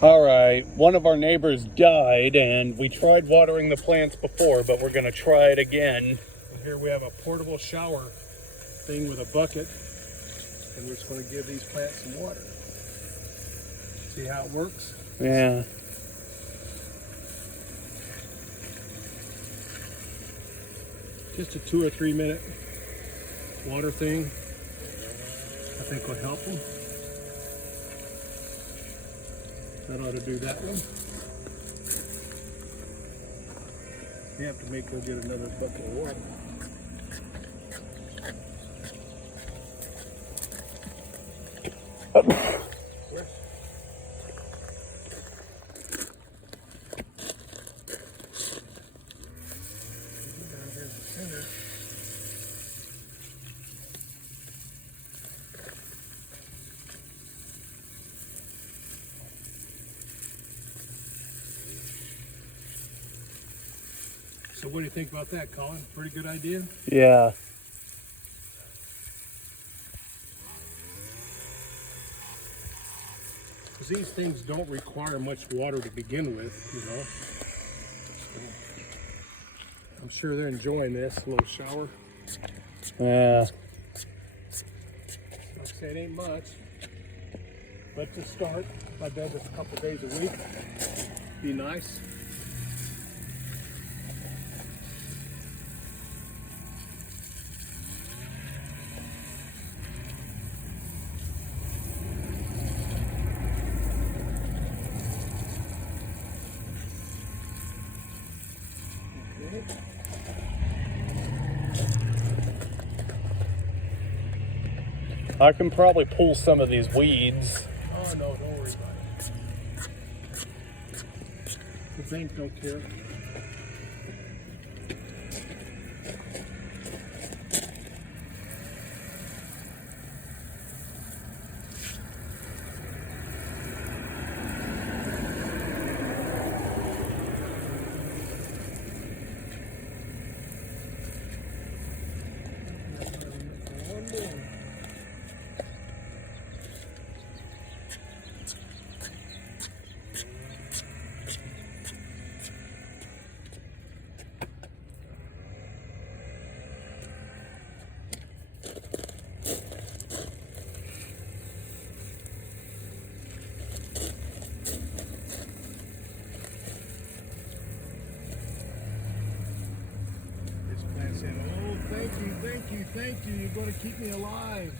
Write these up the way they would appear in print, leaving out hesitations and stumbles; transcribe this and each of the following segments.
All right, one of our neighbors died and we tried watering the plants before, but we're gonna try it again. And here we have a portable shower thing with a bucket, and we're just gonna give these plants some water. See how it works? Yeah. Just a 2 or 3 minute water thing, I think will help them. That ought to do that one. You have to go get another bucket of water. So what do you think about that, Colin? Pretty good idea? Yeah. Because these things don't require much water to begin with, you know. So I'm sure they're enjoying this little shower. Yeah. Like I say, it ain't much, but to start, if I did this a couple days a week, be nice. I can probably pull some of these weeds. Oh no, don't worry about it. The bank don't care. Saying, oh, thank you, you're going to keep me alive.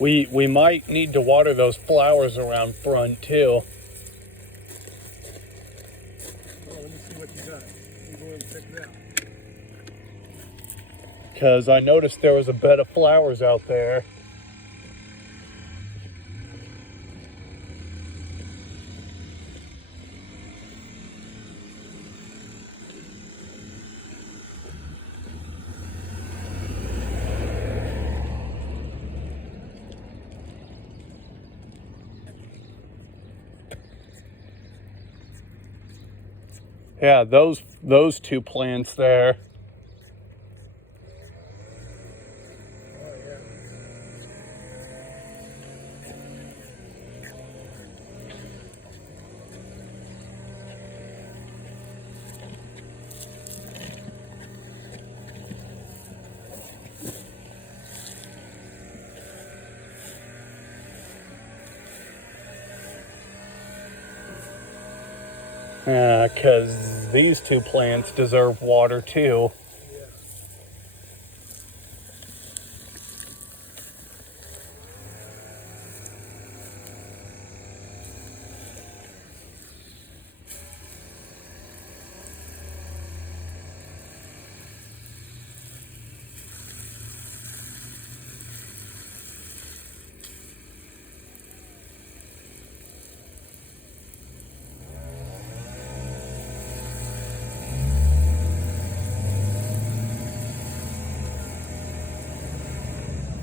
We might need to water those flowers around front too. Oh, let me see what you got. You go ahead and check it out. Because I noticed there was a bed of flowers out there. Yeah, those two plants there. Because these two plants deserve water too.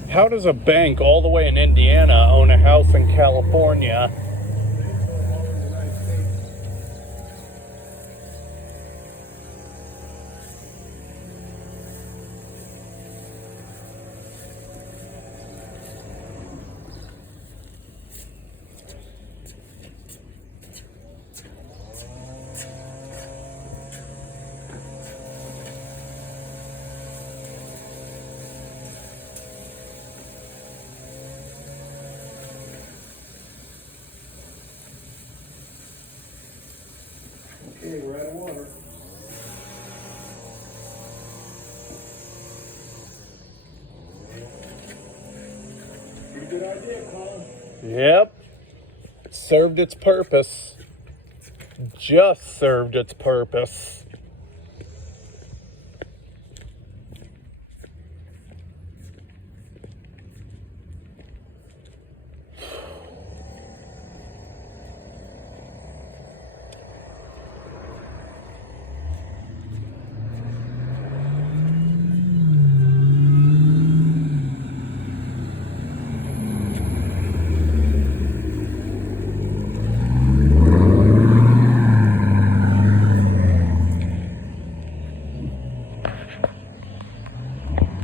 How does a bank all the way in Indiana own a house in California? Yep. Served its purpose. Just served its purpose.